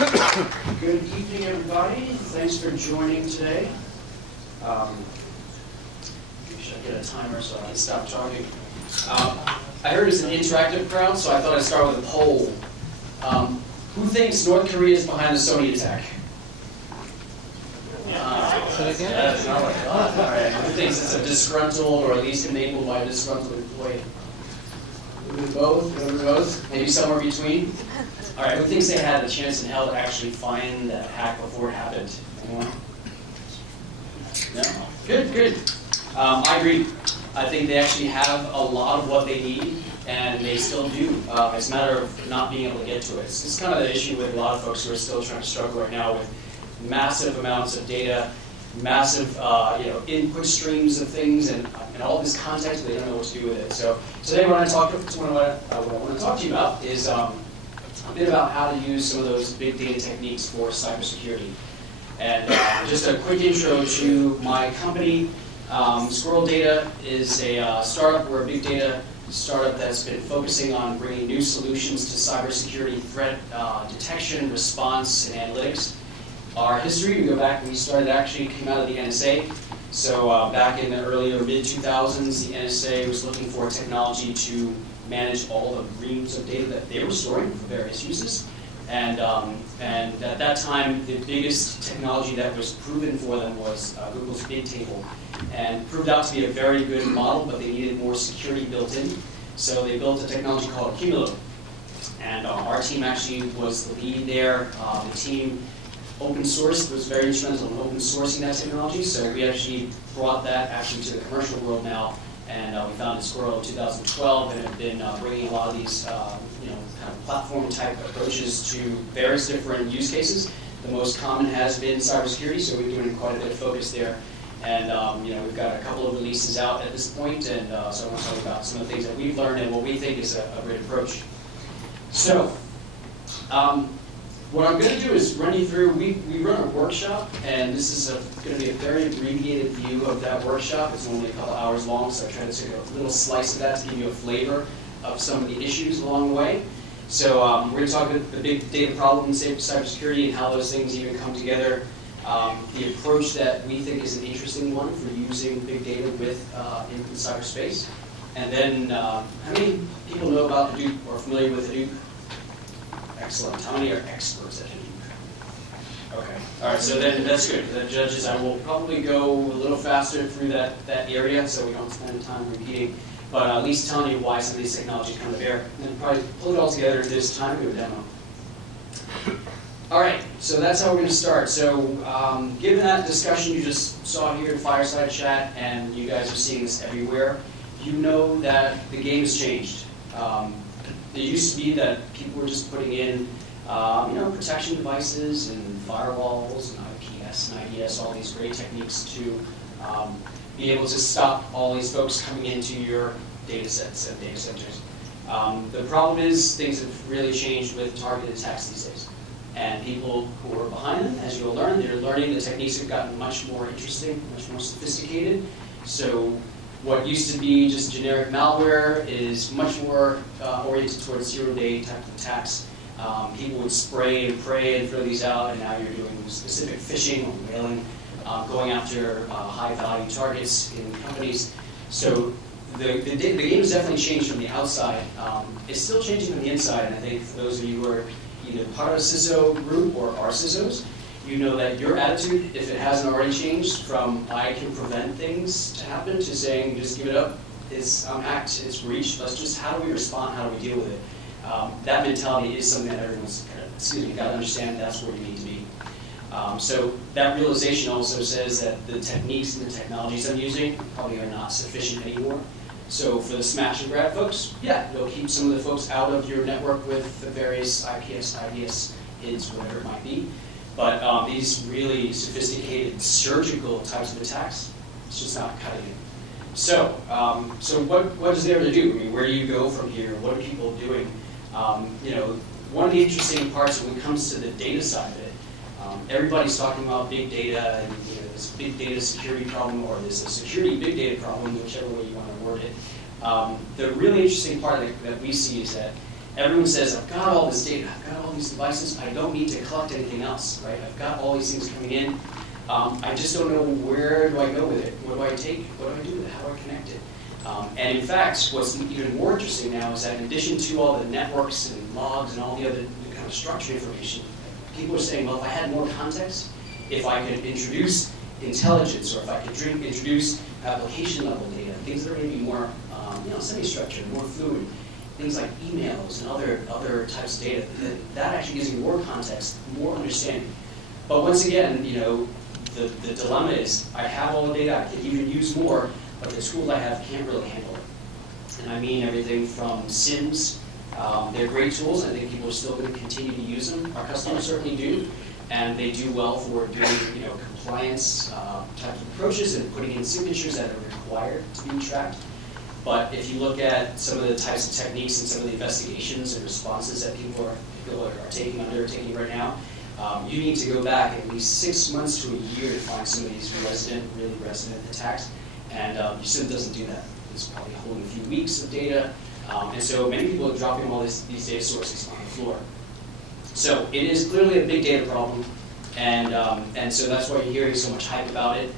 Good evening, everybody. Thanks for joining today. Should I get a timer so I can stop talking? I heard it's an interactive crowd, so I thought I'd start with a poll. Who thinks North Korea is behind the Sony attack? Yes, all right. Who thinks it's a disgruntled, or at least enabled by a disgruntled employee? Both? Maybe somewhere between? All right, who thinks they had a chance in hell to actually find that hack before it happened? Anyone? No? Good. I agree. I think they actually have a lot of what they need, and they still do. It's a matter of not being able to get to it. It's kind of the issue with a lot of folks who are still trying to struggle right now with massive amounts of data, massive input streams of things, and all this context, they don't know what to do with it. So today what I want to talk to you about is a bit about how to use some of those big data techniques for cybersecurity. And just a quick intro to my company. Sqrrl Data is a startup. We're a big data startup that's been focusing on bringing new solutions to cybersecurity threat detection, response, and analytics. Our history, we go back, we started actually came out of the NSA. So back in the early or mid-2000s, the NSA was looking for technology to manage all the reams of data that they were storing for various uses. And at that time, the biggest technology that was proven for them was Google's Bigtable. And proved out to be a very good model, but they needed more security built in. So they built a technology called Accumulo. And our team actually was the lead there. The team open source was very instrumental in open sourcing that technology, so we actually brought that actually to the commercial world now, and we founded Sqrrl in 2012, and have been bringing a lot of these kind of platform type approaches to various different use cases. The most common has been cybersecurity, so we're doing quite a bit of focus there, and we've got a couple of releases out at this point, and so I want to talk about some of the things that we've learned and what we think is a great approach. So. What I'm going to do is run you through, we run a workshop, and this is going to be a very abbreviated view of that workshop. It's only a couple hours long, so I try to take a little slice of that to give you a flavor of some of the issues along the way. So we're going to talk about the big data problem in cybersecurity and how those things even come together. The approach that we think is an interesting one for using big data with in cyberspace. And then, how many people know about Hadoop or are familiar with Hadoop? Excellent. How many are experts at Hadoop? Okay. All right, so then that's good. The judges, I will probably go a little faster through that area so we don't spend time repeating, but at least telling you why some of these technologies come to bear, and then probably pull it all together if there's time to do a demo. All right, so that's how we're going to start. So given that discussion you just saw here in Fireside Chat, and you guys are seeing this everywhere, you know that the game has changed. It used to be that people were just putting in, protection devices and firewalls and IPS and IDS, all these great techniques to be able to stop all these folks coming into your data sets and data centers. The problem is things have really changed with targeted attacks these days. And people who are behind them, as you'll learn, they're learning the techniques have gotten much more interesting, much more sophisticated. So what used to be just generic malware is much more oriented towards zero-day type of attacks. People would spray and pray and throw these out, and now you're doing specific phishing or mailing, going after high-value targets in companies. So the game has definitely changed from the outside. It's still changing from the inside, and I think for those of you who are either part of a CISO group or are CISOs, you know that your attitude, if it hasn't already changed from I can prevent things to happen to saying just give it up, it's hacked, it's breached, let's just, how do we respond, how do we deal with it? That mentality is something that everyone's got to understand that's where you need to be. So that realization also says that the techniques and the technologies I'm using probably are not sufficient anymore. So for the smash and grab folks, yeah, you'll keep some of the folks out of your network with the various IPS, IDS, IDS, whatever it might be. But these really sophisticated surgical types of attacks, it's just not cutting it. So, what is there to do? I mean, where do you go from here? What are people doing? One of the interesting parts when it comes to the data side of it, everybody's talking about big data and this big data security problem, or this security big data problem, whichever way you want to word it. The really interesting part that we see is that everyone says, I've got all this data, I've got all these devices, I don't need to collect anything else, right? I've got all these things coming in. I just don't know where do I go with it? What do I take? What do I do with it? How do I connect it? And in fact, what's even more interesting now is that in addition to all the networks and logs and all the other kind of structured information, people are saying, well, if I had more context, if I could introduce intelligence, or if I could introduce application level data, things that are maybe more semi-structured, more fluid, things like emails and other types of data, that actually gives you more context, more understanding. But once again, the dilemma is I have all the data, I can even use more, but the tools I have can't really handle it. And I mean everything from SIMs. They're great tools, and I think people are still going to continue to use them. Our customers certainly do, and they do well for doing compliance types of approaches and putting in signatures that are required to be tracked. But if you look at some of the types of techniques and some of the investigations and responses that people are undertaking right now, you need to go back at least 6 months to a year to find some of these really resident attacks. And your SIM doesn't do that. It's probably holding a few weeks of data. And so many people are dropping all these data sources on the floor. So it is clearly a big data problem. And so that's why you're hearing so much hype about it.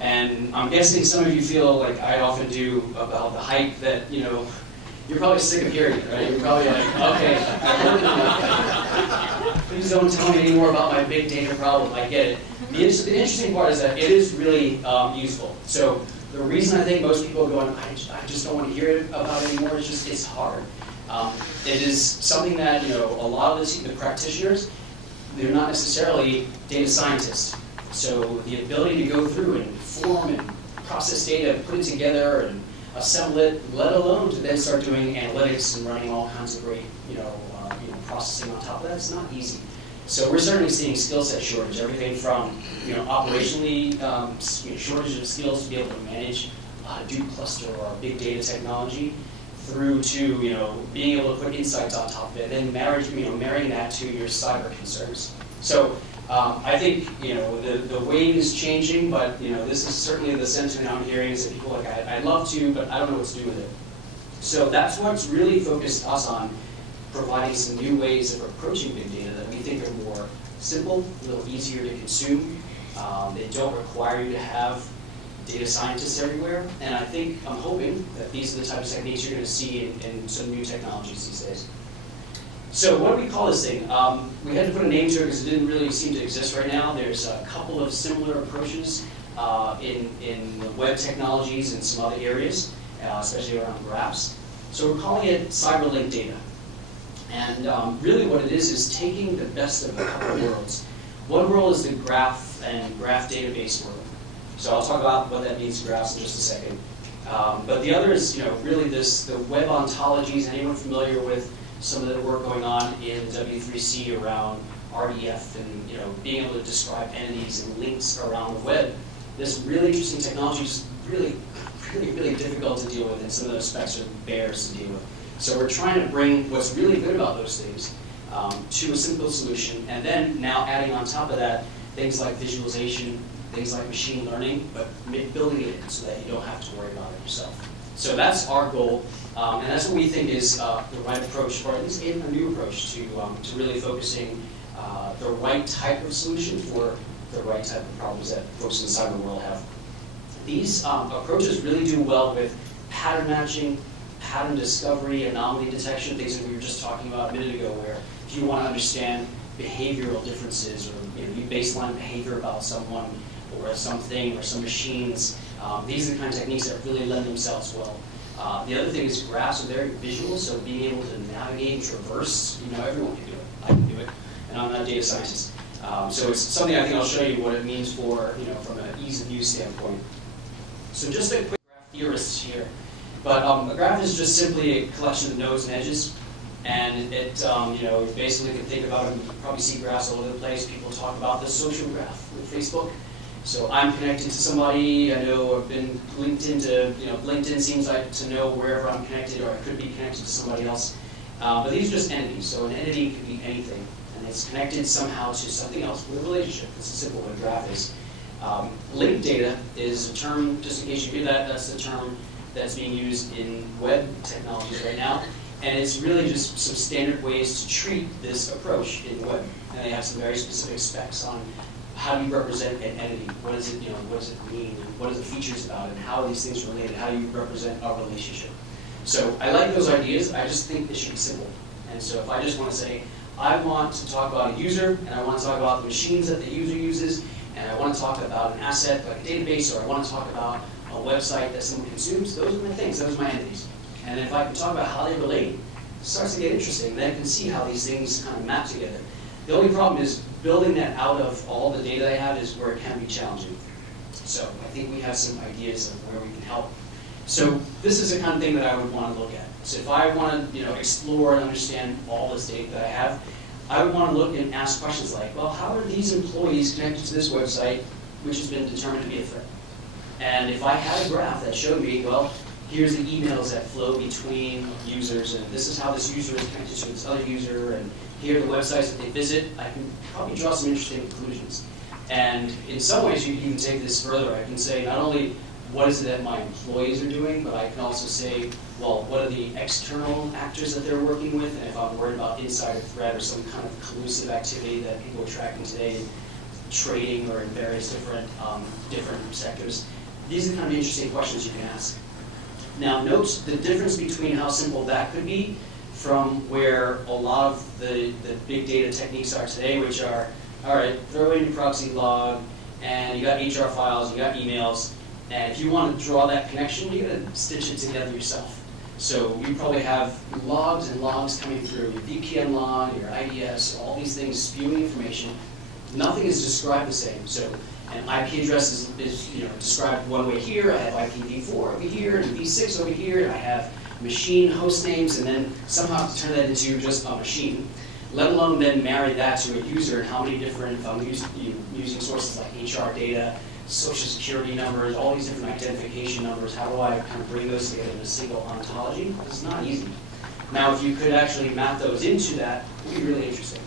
And I'm guessing some of you feel like I often do about the hype that, you're probably sick of hearing it, right? You're probably like, okay, please don't tell me anymore about my big data problem. I get it. The interesting part is that it is really useful. So the reason I think most people are going, I just don't want to hear about it anymore, is just it's hard. It is something that, a lot of the practitioners, they're not necessarily data scientists. So the ability to go through and form and process data, put it together and assemble it, let alone to then start doing analytics and running all kinds of great, processing on top of that, it's not easy. So we're certainly seeing skill set shortage, everything from, operationally, shortage of skills to be able to manage a Hadoop cluster or a big data technology, through to, being able to put insights on top of it, and then marrying that to your cyber concerns. So I think, the wave is changing, but, this is certainly the sentiment I'm hearing is that people are like, I'd love to, but I don't know what to do with it. So that's what's really focused us on, providing some new ways of approaching big data that we think are more simple, a little easier to consume. They don't require you to have data scientists everywhere. And I'm hoping that these are the types of techniques you're going to see in some new technologies these days. So what do we call this thing? We had to put a name to it because it didn't really seem to exist right now. There's a couple of similar approaches in web technologies and some other areas, especially around graphs. So we're calling it cyber-linked data. And really what it is taking the best of a couple worlds. One world is the graph and graph database world. So I'll talk about what that means for graphs in just a second. But the other is, really the web ontologies. Anyone familiar with some of the work going on in W3C around RDF and being able to describe entities and links around the web? This really interesting technology is really difficult to deal with, and some of those specs are bears to deal with. So we're trying to bring what's really good about those things to a simple solution, and then now adding on top of that things like visualization, things like machine learning, but building it in so that you don't have to worry about it yourself. So that's our goal, and that's what we think is the right approach, or at least a new approach to really focusing the right type of solution for the right type of problems that folks in the cyber world have. These approaches really do well with pattern matching, pattern discovery, anomaly detection, things that we were just talking about a minute ago, where if you want to understand behavioral differences or you baseline behavior about someone or something or some machines, these are the kind of techniques that really lend themselves well. The other thing is graphs are very visual, so being able to navigate and traverse, everyone can do it. I can do it, and I'm not a data scientist. So it's something I think I'll show you what it means for, from an ease of use standpoint. So just a quick graph theorist here. But a graph is just simply a collection of nodes and edges, and it, basically you can think about it. You probably see graphs all over the place. People talk about the social graph with Facebook. So I'm connected to somebody. I know I've been linked into, LinkedIn seems like to know wherever I'm connected, or I could be connected to somebody else. But these are just entities. So an entity could be anything, and it's connected somehow to something else with a relationship. It's simple what a graph is. Linked data is a term, just in case you hear that, that's the term that's being used in web technologies right now. And it's really just some standard ways to treat this approach in the web. And they have some very specific specs on how do you represent an entity, what does it, what does it mean, and what are the features about it, and how are these things related, how do you represent a relationship. So I like those ideas, I just think they should be simple. And so if I just want to say, I want to talk about a user, and I want to talk about the machines that the user uses, and I want to talk about an asset like a database, or I want to talk about a website that someone consumes, those are my things, those are my entities. And if I can talk about how they relate, it starts to get interesting. Then I can see how these things kind of map together. The only problem is building that out of all the data I have is where it can be challenging. So I think we have some ideas of where we can help. So this is the kind of thing that I would want to look at. So if I want to explore and understand all this data that I have, I would want to look and ask questions like, well, how are these employees connected to this website, which has been determined to be a threat? And if I had a graph that showed me, well, here's the emails that flow between users, and this is how this user is connected to this other user, and here are the websites that they visit, I can probably draw some interesting conclusions. And in some ways, you can even take this further. I can say not only what is it that my employees are doing, but I can also say, well, what are the external actors that they're working with, and if I'm worried about insider threat or some kind of collusive activity that people are tracking today in trading or in various different sectors. These are the kind of interesting questions you can ask. Now note the difference between how simple that could be from where a lot of the big data techniques are today, which are, all right, throw in your proxy log, and you got HR files, you got emails, and if you want to draw that connection, you got to stitch it together yourself. So you probably have logs and logs coming through, your VPN log, your IDS, all these things spewing information. Nothing is described the same. So an IP address is described one way here. I have IPv4 over here, and v6 over here, and I have machine host names, and then somehow to turn that into just a machine, let alone then marry that to a user and how many different, if I'm using sources like HR data, social security numbers, all these different identification numbers, how do I kind of bring those together in a single ontology? It's not easy. Now, if you could actually map those into that, it would be really interesting.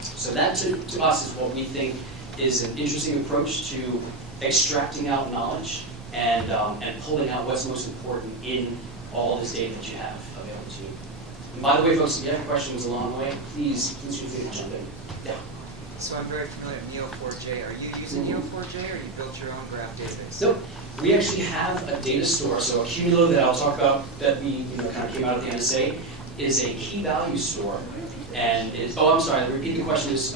So that to us is what we think is an interesting approach to extracting out knowledge and pulling out what's most important in all this data that you have available to you. And by the way, folks, if you have questions along the way, please feel free to jump in. Yeah. So I'm very familiar with Neo4j. Are you using Neo4j, or you built your own graph database? Nope. We actually have a data store. So Accumulo that I'll talk about that we kind of came out of the NSA is a key value store. And it's, oh, I'm sorry, repeat the question is,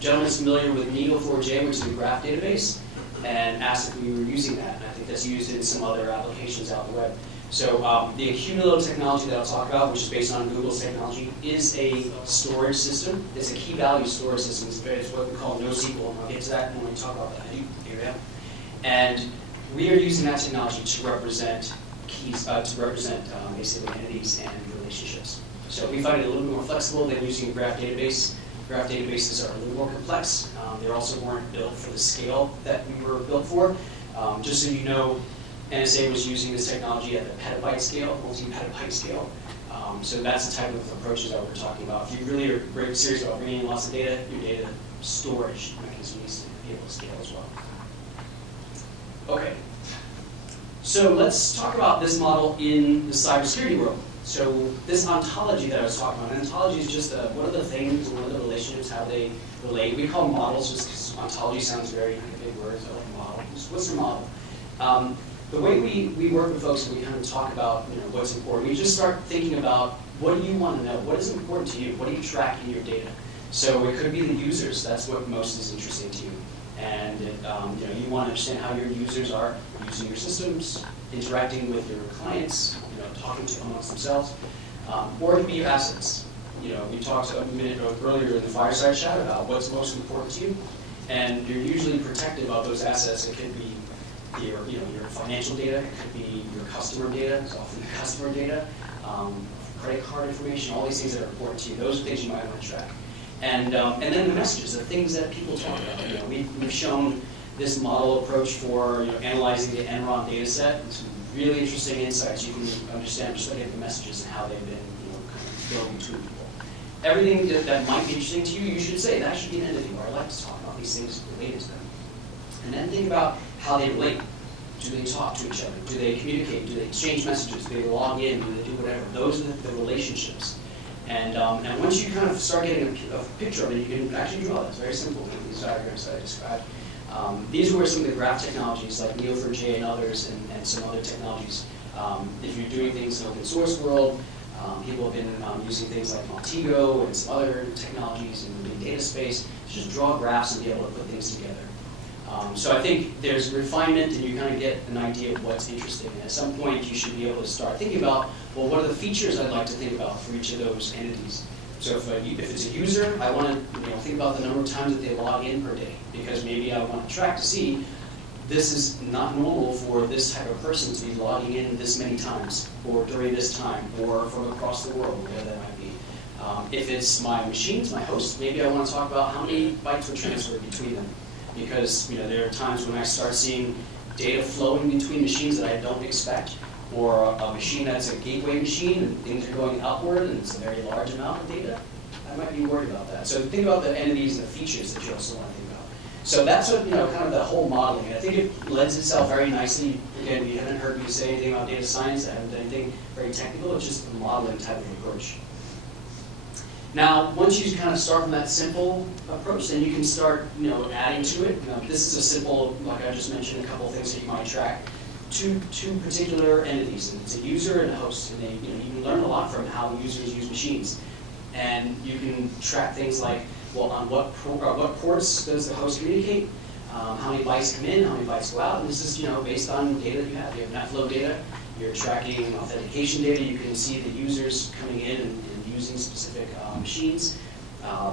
gentleman is familiar with Neo4j, which is a graph database, and asked if we were using that. And I think that's used in some other applications out on the web. So the Accumulo technology that I'll talk about, which is based on Google's technology, is a storage system. It's a key value storage system. It's what we call NoSQL, and I'll get to that when we talk about the Hadoop area. And we are using that technology to represent keys, basically entities and relationships. So we find it a little bit more flexible than using a graph database. Graph databases are a little more complex. They also weren't built for the scale that we were built for. Just so you know, NSA was using this technology at the petabyte-scale, multi-petabyte scale. So that's the type of approaches that we're talking about. If you really are very serious about bringing in lots of data, your data storage mechanism needs to be able to scale as well. Okay. So let's talk about this model in the cybersecurity world. So this ontology that I was talking about, an ontology is just what are the things, what are the relationships, how they relate. We call them models just because ontology sounds very like a big word. So like a model. What's your model? The way we work with folks, we kind of talk about what's important. We just start thinking about what do you want to know? What is important to you? What do you track in your data? So it could be the users. That's what most is interesting to you. And you want to understand how your users are using your systems, interacting with your clients, talking to amongst themselves, or it could be your assets. We talked a minute earlier in the fireside chat about what's most important to you, and you're usually protective of those assets. It could be your financial data, it could be your customer data, it's often the customer data, credit card information, all these things that are important to you. Those are things you might want to track. And then the messages, the things that people talk about. We've shown this model approach for analyzing the Enron data set. Some really interesting insights you can understand just looking at the messages and how they've been kind of going between people. Everything that might be interesting to you, you should say, that should be an entity where I like to talk about these things related to them. And then think about how they relate. Do they talk to each other? Do they communicate? Do they exchange messages? Do they log in? Do they do whatever? Those are the relationships. And once you kind of start getting a picture of it, you can actually draw that. It's very simple with these diagrams that I described. These are where some of the graph technologies like Neo4j and others and some other technologies. If you're doing things in the open source world, people have been using things like Montego and some other technologies in the big data space to just draw graphs and be able to put things together. So I think there's refinement and you kind of get an idea of what's interesting. And at some point you should be able to start thinking about, well, what are the features I'd like to think about for each of those entities? So if it's a user, I want to think about the number of times that they log in per day, because maybe I want to track to see this is not normal for this type of person to be logging in this many times, or during this time, or from across the world, whatever that might be. If it's my machines, my hosts, maybe I want to talk about how many bytes were transferred between them, because there are times when I start seeing data flowing between machines that I don't expect, or a machine that's a gateway machine and things are going outward and it's a very large amount of data. I might be worried about that. So think about the entities and the features that you also want to think about. So that's what, kind of the whole modeling. And I think it lends itself very nicely. Again, you haven't heard me say anything about data science. I haven't done anything very technical. It's just a modeling type of approach. Now, once you kind of start from that simple approach, then you can start, adding to it. This is a simple, like I just mentioned, a couple of things that you might track. Two particular entities, and it's a user and a host, and you can learn a lot from how users use machines, and you can track things like, well, on what ports does the host communicate, how many bytes come in, how many bytes go out, and this is based on data that you have. You have net flow data, you're tracking authentication data, you can see the users coming in and using specific machines.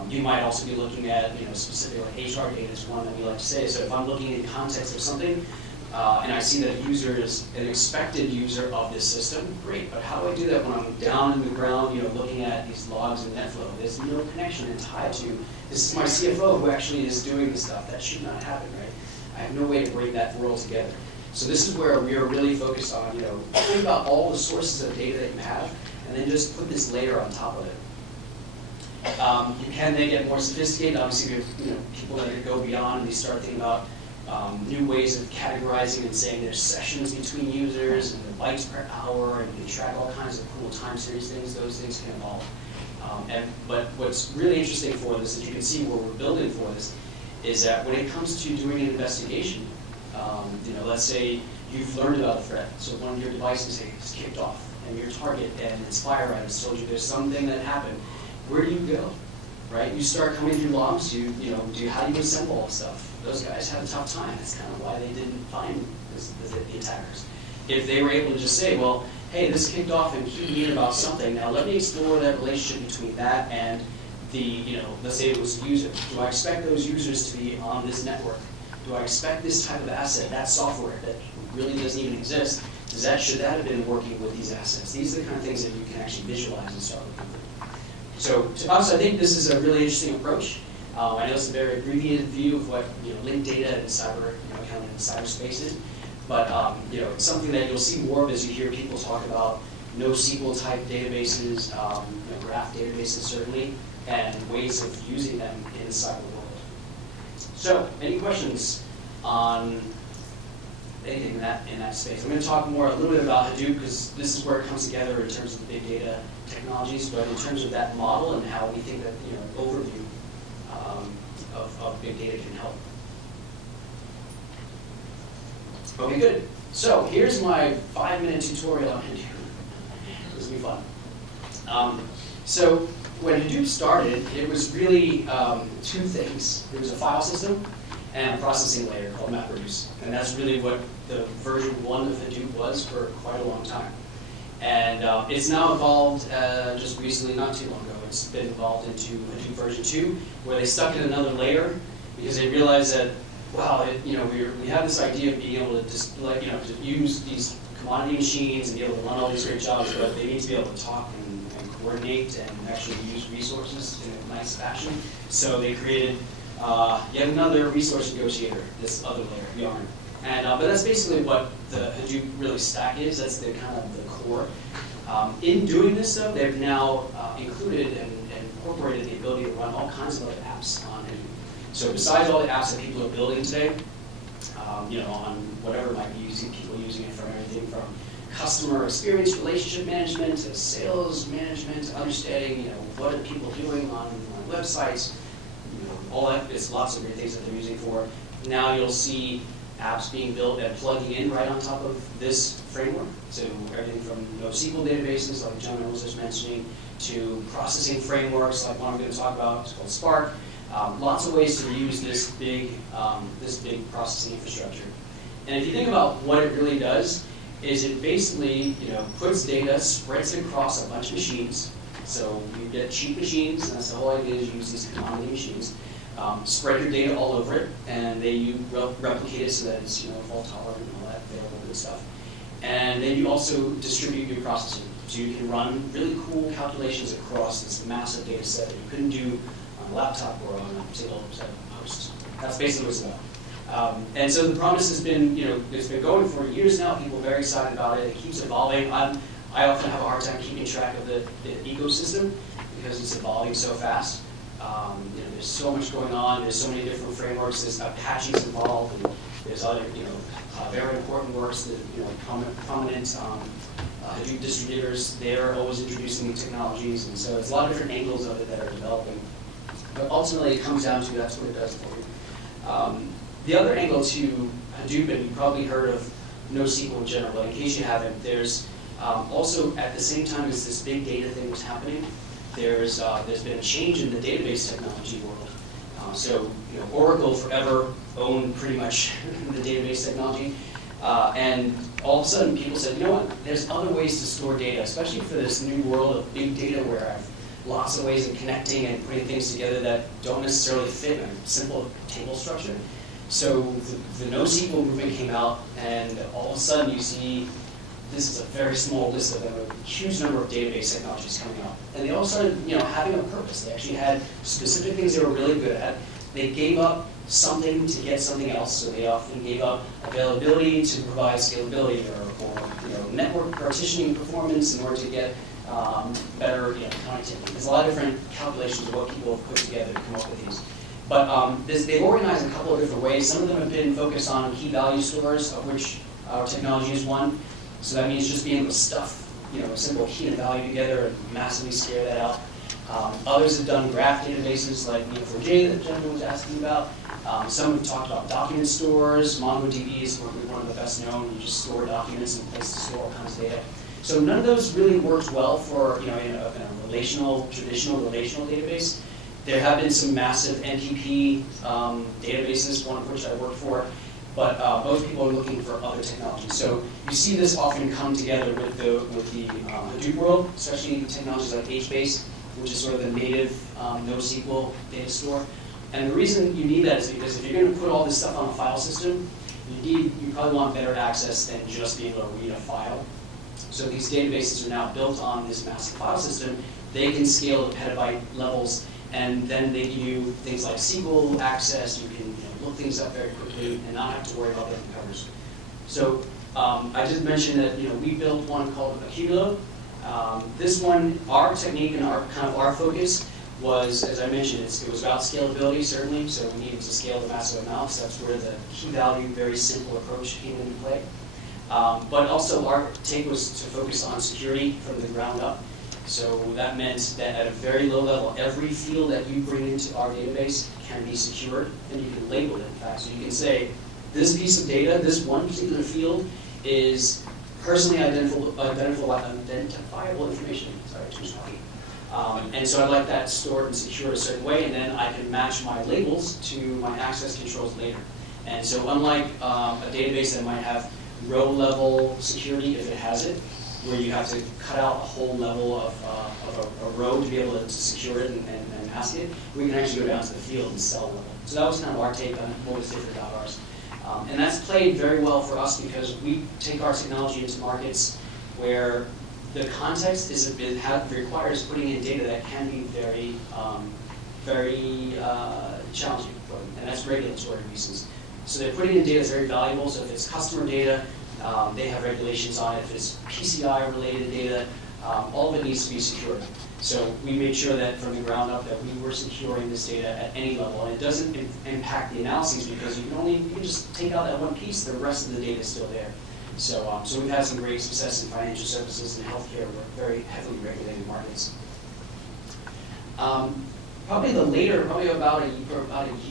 You might also be looking at specific HR data is one that we like to say. So if I'm looking in context of something, and I see that a user is an expected user of this system, great. But how do I do that when I'm down in the ground, looking at these logs in NetFlow? There's no connection and tied to, this is my CFO who actually is doing this stuff. That should not happen, right? I have no way to bring that world together. So this is where we are really focused on, think about all the sources of data that you have, and then just put this layer on top of it. You can then get more sophisticated. Obviously, we have people that go beyond and they start thinking about new ways of categorizing and saying there's sessions between users and the bytes per hour, and you can track all kinds of cool time series things. Those things can evolve. But what's really interesting for this, as you can see where we're building for this, is that when it comes to doing an investigation, let's say you've learned about a threat, so one of your devices is kicked off, and your target and its FireEye has told you there's something that happened. Where do you go? Right? You start coming through logs. How do you assemble all stuff? Those guys had a tough time. That's kind of why they didn't find the attackers. If they were able to just say, well, hey, this kicked off and keyed me in about something. Now let me explore that relationship between that and the, let's say it was a user. Do I expect those users to be on this network? Do I expect this type of asset, that software that really doesn't even exist? Should that have been working with these assets? These are the kind of things that you can actually visualize and start looking for. So to us, I think this is a really interesting approach. I know it's a very abbreviated view of what linked data and cyber, kind of in cyberspace is, but it's something that you'll see more of as you hear people talk about NoSQL type databases, graph databases certainly, and ways of using them in the cyber world. So, any questions on anything in that space? I'm going to talk more a little bit about Hadoop because this is where it comes together in terms of the big data technologies, but in terms of that model and how we think that overview of big data can help. Okay, good. So here's my 5-minute tutorial on Hadoop. This will be fun. So when Hadoop started, it was really two things. There was a file system and a processing layer called MapReduce. And that's really what the version 1 of Hadoop was for quite a long time. And it's now evolved just recently, not too long ago. It's been evolved into Hadoop version 2, where they stuck in another layer because they realized that, wow, we have this idea of being able to just to use these commodity machines and be able to run all these great jobs, but they need to be able to talk and coordinate and actually use resources in a nice fashion. So they created yet another resource negotiator, this other layer, Yarn. And but that's basically what the Hadoop really stack is. That's the kind of the core. In doing this, though, they've now included and incorporated the ability to run all kinds of other apps on Hadoop. So besides all the apps that people are building today, on whatever might be people using it for everything from customer experience, relationship management, to sales management, understanding, what are people doing on websites, all that. It's lots of great things that they're using for. Now you'll see apps being built and plugging in right on top of this framework. So everything from NoSQL databases, like John was just mentioning, to processing frameworks, like one I'm going to talk about, it's called Spark. Lots of ways to use this big processing infrastructure. And if you think about what it really does, is it basically puts data, spreads it across a bunch of machines. So you get cheap machines, and that's the whole idea, is you use these commodity machines. Spread your data all over it, and then you replicate it so that it's fault tolerant and all that available good stuff. And then you also distribute your processing. So you can run really cool calculations across this massive data set that you couldn't do on a laptop or on a single set of hosts. That's basically what it's about. And so the promise has been, it's been going for years now. People are very excited about it. It keeps evolving. I often have a hard time keeping track of the ecosystem because it's evolving so fast. There's so much going on. There's so many different frameworks. There's Apache's involved, and there's other, very important works that, prominent Hadoop distributors. They're always introducing new technologies, and so there's a lot of different angles of it that are developing. But ultimately, it comes down to that's what it does for you. The other angle to Hadoop, and you've probably heard of NoSQL in general, but in case you haven't, there's also, at the same time as this big data thing was happening, there's been a change in the database technology world. So Oracle forever owned pretty much the database technology, and all of a sudden people said, there's other ways to store data, especially for this new world of big data where I have lots of ways of connecting and putting things together that don't necessarily fit in a simple table structure. So the NoSQL movement came out, and all of a sudden you see this is a very small list of them, a huge number of database technologies coming out. And they all started having a purpose. They actually had specific things they were really good at. They gave up something to get something else, so they often gave up availability to provide scalability or network partitioning performance in order to get better connectivity. There's a lot of different calculations of what people have put together to come up with these. But they've organized in a couple of different ways. Some of them have been focused on key value stores, of which our technology is one. So that means just being able to stuff a simple key and value together and massively scale that out. Others have done graph databases like Neo4j that Jennifer was asking about. Some have talked about document stores. MongoDB is one of the best known. You just store documents and place to store all kinds of data. So none of those really works well for in a traditional relational database. There have been some massive NTP databases, one of which I worked for, but most people are looking for other technologies. So you see this often come together with the Hadoop world, especially technologies like HBase, which is sort of the native NoSQL data store. And the reason you need that is because if you're going to put all this stuff on a file system, you probably want better access than just being able to read a file. So these databases are now built on this massive file system. They can scale to petabyte levels, and then they give you things like SQL access. You can look things up very quickly and not have to worry about different covers. So I just mentioned that we built one called Aquila. This one, our technique and our focus was, as I mentioned, it was about scalability certainly. So we needed to scale the massive amounts. That's where the key value, very simple approach came into play. But also our take was to focus on security from the ground up. So that meant that at a very low level, every field that you bring into our database can be secured, and you can label it, in fact. So you can say, this piece of data, this one particular field, is personally identifiable information. Sorry, too snarky. And so I'd like that stored and secured a certain way, and then I can match my labels to my access controls later. And so unlike a database that might have row-level security, if it has it, where you have to cut out a whole level of a row to be able to secure it and mask it, we can actually go down to the field and cell level. So that was kind of our take on what was different about ours. And that's played very well for us because we take our technology into markets where the context requires putting in data that can be very challenging for them, and that's regulatory reasons. So they're putting in data that's very valuable. So if it's customer data, they have regulations on it. If it's PCI-related data, all of it needs to be secured. So we made sure that from the ground up that we were securing this data at any level, and it doesn't impact the analyses because you can just take out that one piece, the rest of the data is still there. So, so we've had some great success in financial services and healthcare. We're very heavily regulated markets. Probably about a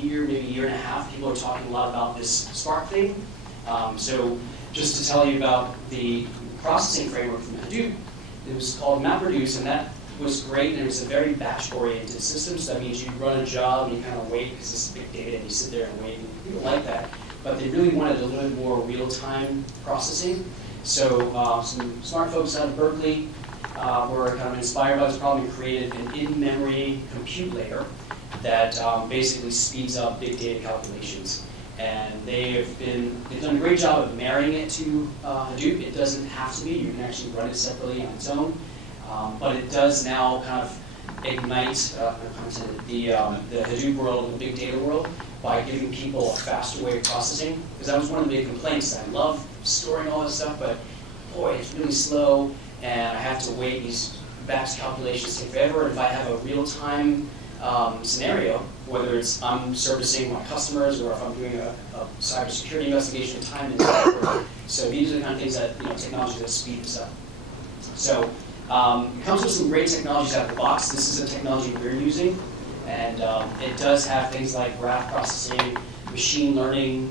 year, maybe a year and a half, people are talking a lot about this Spark thing. So just to tell you about the processing framework from Hadoop, it was called MapReduce, and that was great, and it was a very batch-oriented system, so that means you run a job and you kind of wait, because this is big data, and you sit there and wait, and people like that. But they really wanted a little bit more real-time processing. So some smart folks out of Berkeley were kind of inspired by this problem and created an in-memory compute layer that basically speeds up big data calculations. And they've done a great job of marrying it to Hadoop. It doesn't have to be. You can actually run it separately on its own. But it does now kind of ignite the Hadoop world and the big data world by giving people a faster way of processing. Because that was one of the big complaints. I love storing all this stuff, but boy, it's really slow, and I have to wait. These batch calculations take forever. And if I have a real-time scenario, whether it's I'm servicing my customers or if I'm doing a cybersecurity investigation, time is important. So these are the kind of things that technology that speed this up. So it comes with some great technologies out of the box. This is a technology we're using, and it does have things like graph processing, machine learning,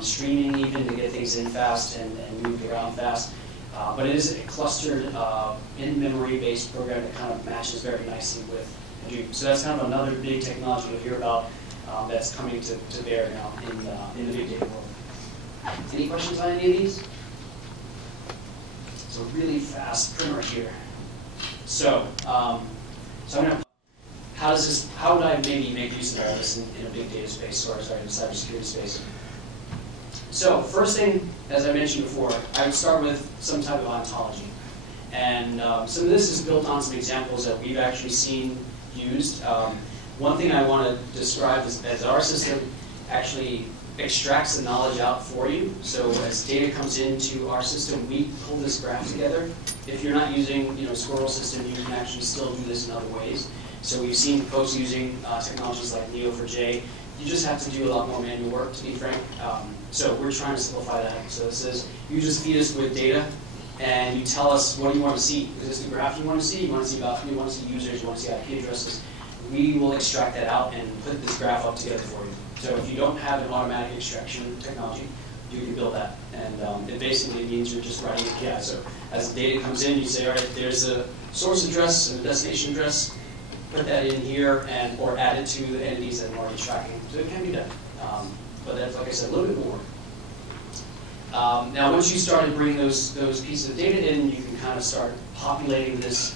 streaming even to get things in fast and move around fast. But it is a clustered, in-memory based program that kind of matches very nicely with Hadoop. So that's kind of another big technology you'll hear about that's coming to bear now in the big data world. Any questions on any of these? It's a really fast primer here. So, so I'm gonna, how would I maybe make use of all this in a big data space, or sorry, in a cybersecurity space? So, first thing, as I mentioned before, I would start with some type of ontology. And some of this is built on some examples that we've actually seen used. One thing I want to describe is that our system actually extracts the knowledge out for you. So as data comes into our system, we pull this graph together. If you're not using Sqrrl system, you can actually still do this in other ways. So we've seen folks using technologies like Neo4j. You just have to do a lot more manual work, to be frank. So we're trying to simplify that. So it says, you just feed us with data, and you tell us what do you want to see. Is this the graph you want to see? You want to see users, you want to see IP addresses. We will extract that out and put this graph up together for you. So if you don't have an automatic extraction technology, you can build that. And it basically means you're just writing a CAD. So as the data comes in, you say, all right, there's a source address and a destination address. Put that in here, or add it to the entities that I'm already tracking. So it can be done. But that's, like I said, a little bit more. Now, once you started bringing those pieces of data in, you can kind of start populating this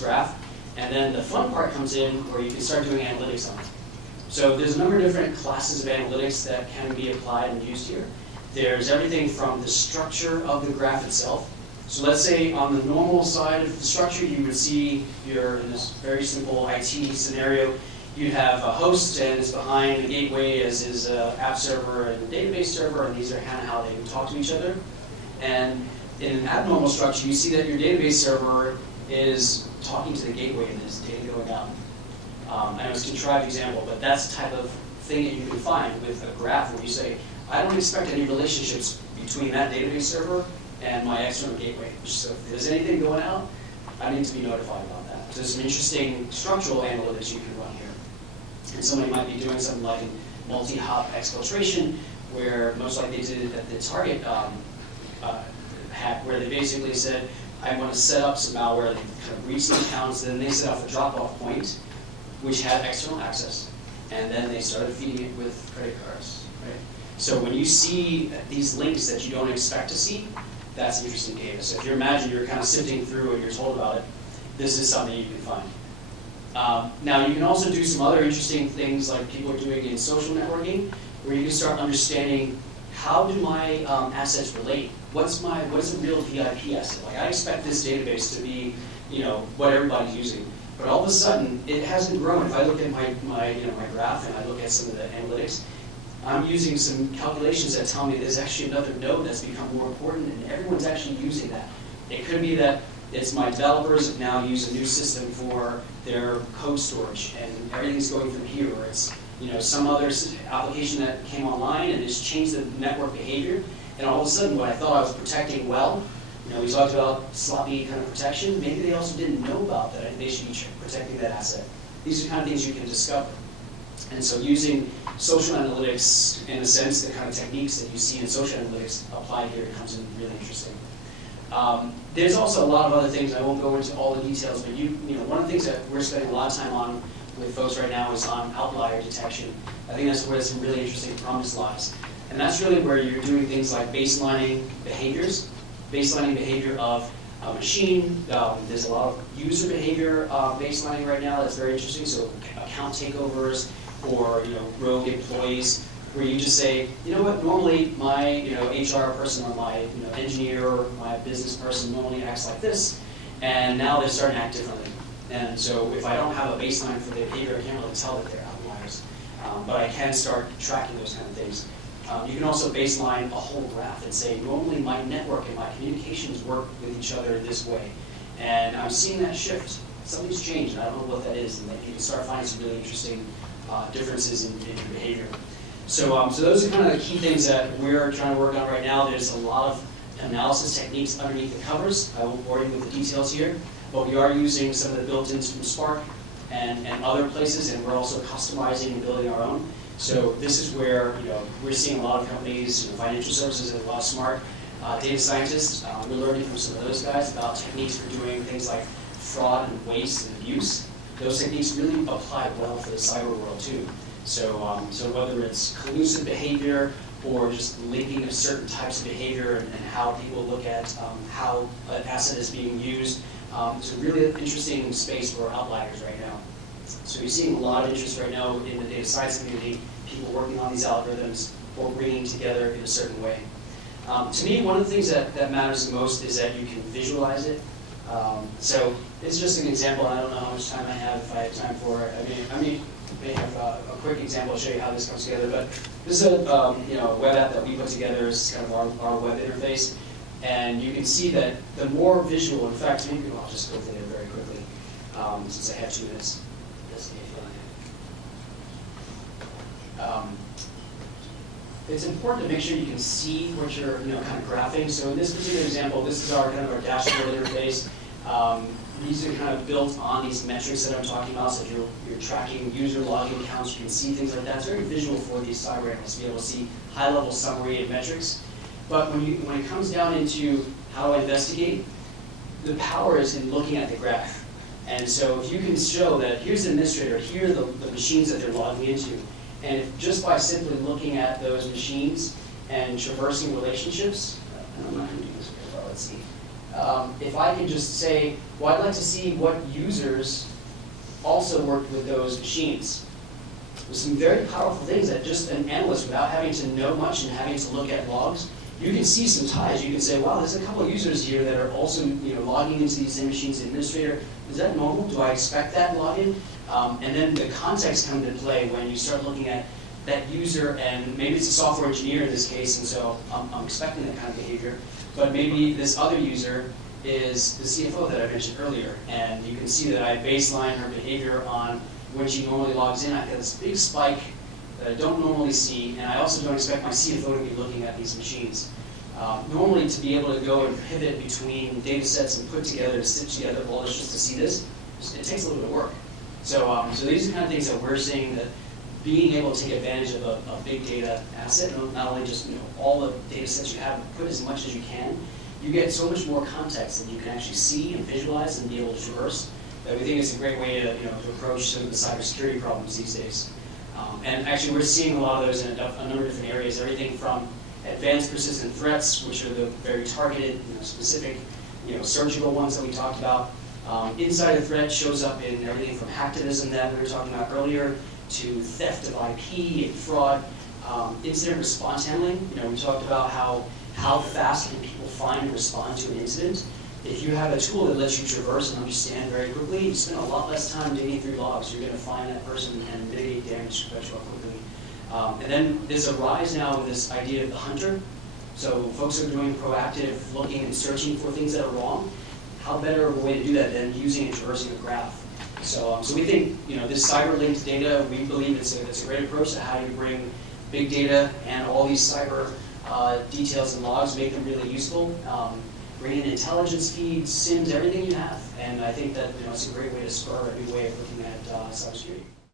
graph. And then the fun part comes in where you can start doing analytics on it. So there's a number of different classes of analytics that can be applied and used here. There's everything from the structure of the graph itself. So let's say on the normal side of the structure, you would see in this very simple IT scenario, you'd have a host, and it's behind the gateway as is an app server and a database server, and these are kind of how they would talk to each other. And in an abnormal structure, you see that your database server is talking to the gateway and there's data going out. I know it's a contrived example, but that's the type of thing that you can find with a graph where you say, I don't expect any relationships between that database server and my external gateway. So if there's anything going out, I need to be notified about that. So there's some interesting structural analytics you can run here. And somebody might be doing something like multi-hop exfiltration, where most likely they did it at the target hack, where they basically said, I want to set up some malware that kind of reach some accounts, then they set off a drop-off point, which had external access. And then they started feeding it with credit cards. Right? So when you see these links that you don't expect to see, that's interesting data. So if you imagine you're kind of sifting through and you're told about it, this is something you can find. Now you can also do some other interesting things like people are doing in social networking, where you can start understanding how do my assets relate? What's a real VIP asset? Like I expect this database to be, what everybody's using, but all of a sudden it hasn't grown. If I look at my graph and I look at some of the analytics, I'm using some calculations that tell me there's actually another node that's become more important, and everyone's actually using that. It could be that It's my developers now use a new system for their code storage, and everything's going from here. Or it's some other application that came online and it's changed the network behavior, and all of a sudden what I thought I was protecting well, we talked about sloppy kind of protection, maybe they also didn't know about that they should be protecting that asset. These are the kind of things you can discover. And so using social analytics, in a sense, the kind of techniques that you see in social analytics applied here comes in really interesting. There's also a lot of other things. I won't go into all the details, but one of the things that we're spending a lot of time on with folks right now is on outlier detection. I think that's where some really interesting promise lies. And that's really where you're doing things like baselining behaviors, baselining behavior of a machine. There's a lot of user behavior baselining right now that's very interesting. So account takeovers or rogue employees, where you just say, you know what, normally my HR person or my engineer or my business person normally acts like this, and now they're starting to act differently. And so if I don't have a baseline for their behavior, I can't really tell that they're outliers. But I can start tracking those kind of things. You can also baseline a whole graph and say, normally my network and my communications work with each other this way. And I'm seeing that shift. Something's changed, and I don't know what that is. And you can start finding some really interesting differences in your behavior. So those are kind of the key things that we're trying to work on right now. There's a lot of analysis techniques underneath the covers. I won't bore you with the details here, but we are using some of the built-ins from Spark and other places, and we're also customizing and building our own. So this is where we're seeing a lot of companies, financial services, and a lot of smart data scientists. We're learning from some of those guys about techniques for doing things like fraud and waste and abuse. Those techniques really apply well for the cyber world too. So whether it's collusive behavior or just linking of certain types of behavior and how people look at how an asset is being used, it's a really interesting space for outliers right now. So you're seeing a lot of interest right now in the data science community, people working on these algorithms or bringing together in a certain way. To me, one of the things that matters the most is that you can visualize it. So it's just an example, and I don't know how much time I have, if I have time for it. I may have a quick example to show you how this comes together, but this is a web app that we put together as kind of our web interface, and you can see that the more visual, in fact, maybe I'll just go through it very quickly, since I have 2 minutes. It's important to make sure you can see what you're kind of graphing. So in this particular example, this is our kind of our dashboard interface. These are kind of built on these metrics that I'm talking about. So if you're tracking user login counts, you can see things like that. It's very visual for these cyber analysts to be able to see high-level summary and metrics. But when it comes down into how to investigate, the power is in looking at the graph. And so if you can show that here's the administrator, here are the machines that they're logging into, and if just by simply looking at those machines and traversing relationships, I'm not going to do this very well, let's see. If I can just say, well, I'd like to see what users also worked with those machines. There's some very powerful things that just an analyst, without having to know much and having to look at logs, you can see some ties. You can say, wow, there's a couple of users here that are also logging into these same machines. The administrator, is that normal? Do I expect that login? And then the context comes into play when you start looking at that user, and maybe it's a software engineer in this case, and so I'm expecting that kind of behavior. But maybe this other user is the CFO that I mentioned earlier, and you can see that I baseline her behavior on when she normally logs in. I get this big spike that I don't normally see, and I also don't expect my CFO to be looking at these machines. Normally, to be able to go and pivot between data sets and put together, stitch together all this just to see this, it takes a little bit of work. So these are the kind of things that we're seeing, that being able to take advantage of a big data asset, not only just all the data sets you have, put as much as you can, you get so much more context that you can actually see and visualize and be able to traverse, that we think it's a great way to approach some of the cybersecurity problems these days. And actually, we're seeing a lot of those in a number of different areas, everything from advanced persistent threats, which are the very targeted, specific, surgical ones that we talked about. Insider threat shows up in everything from hacktivism that we were talking about earlier, to theft of IP and fraud. Incident response handling, we talked about how fast can people find and respond to an incident. If you have a tool that lets you traverse and understand very quickly, you spend a lot less time digging through logs. You're going to find that person and mitigate damage much more quickly. And then there's a rise now with this idea of the hunter. So folks are doing proactive looking and searching for things that are wrong. how better of a way to do that than using and traversing a graph? So, so we think, this cyber-linked data, we believe it's a great approach to how you bring big data and all these cyber details and logs, make them really useful. Bring in intelligence feeds, SIMs, everything you have. And I think that it's a great way to spur a new way of looking at cybersecurity.